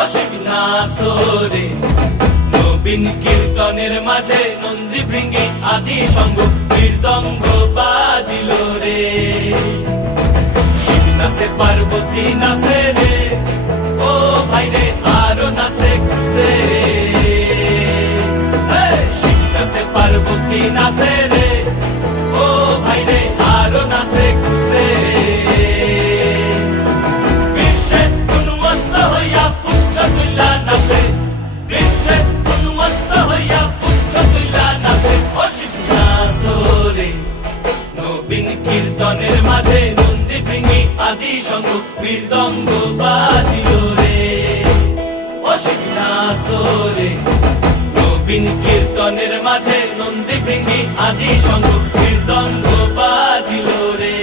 অসীম নাসরে নবীন কীর্তনের মাঝে নন্দী ভৃঙ্গি আদি সঙ্গ মৃদঙ্গ বাজিল রে। শিব নাচে পার্বতী নাচে রে, ও ভাই রে আরো নাচে খুশে। শিব নাচে পার্বতী নাচে রে, ও ভাই রে আরো নাচে খুশে। বিশ্বে উন্মত্ত হইয়া পুচ্ছ তুল্লা নাচে, বিশ্বে উন্মত্ত হইয়া পুচ্ছ তুল্লা নাচে। অসীম নাচরে নবীন কীর্তনের মাঝে নন্দী ভৃঙ্গি আদি সঙ্গ মৃদঙ্গ বাজিল রে। অসীম নাচরে নবীন কীর্তনের মাঝে নন্দী ভৃঙ্গি আদি সঙ্গ মৃদঙ্গ বাজিল রে।